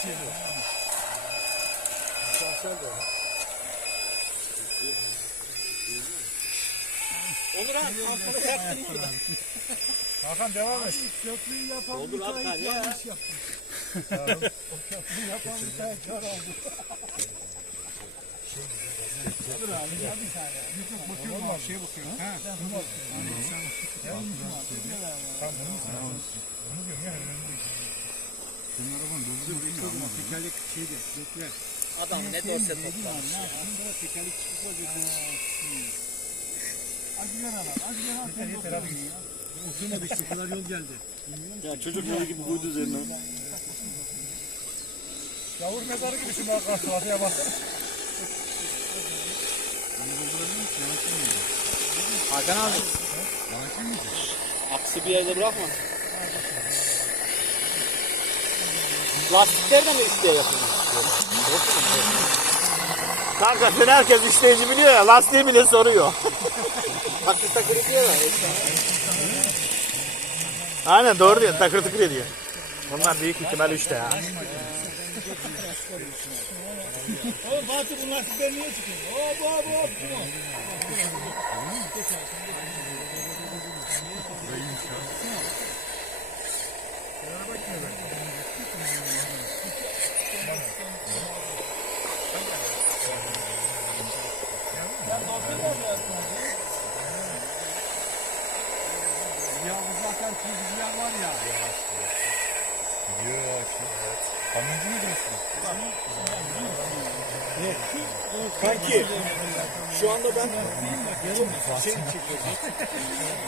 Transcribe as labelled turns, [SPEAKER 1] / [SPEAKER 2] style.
[SPEAKER 1] Onur abi kalkana yaktın burada.
[SPEAKER 2] Hakan devam et.
[SPEAKER 3] Köprüyü yapan
[SPEAKER 1] Olur abi
[SPEAKER 3] müteahhit
[SPEAKER 1] ya.
[SPEAKER 3] yanlış yaptı. O köprüyü yapan müteahhit kar aldı. Dur abi gel bir tane. Bakıyorum abi şeye bakıyorum. Ha. Tekerlek şeydi, bekler.
[SPEAKER 1] Adam ne dosya toplamış.
[SPEAKER 3] Tekerlek çıkıp Acılar Uzun bir şey kadar yol geldi.
[SPEAKER 1] Ya çocuk yolu gibi koydu üzerine.
[SPEAKER 2] Yavur mezarı gibi şimdi karşıladıya bak.
[SPEAKER 1] Hakan abi. Aksi bir yerde bırakma. Lastikler de mi isteğe yapılmış? Kanka sen herkes işleyici biliyor ya, lastiği bile soruyor. Takır takır ediyor ya. Aynen doğru diyor, takır takır ediyor. Bunlar büyük ihtimal 3'te ya.
[SPEAKER 3] Oğlum Fatih bu lastikler niye çıkıyor? Hop. Ya bu zaten çizgiler var ya.
[SPEAKER 2] Evet. Kamyoncu mu diyorsun?
[SPEAKER 1] Kanki, şu anda ben yarım şey çekiyorum.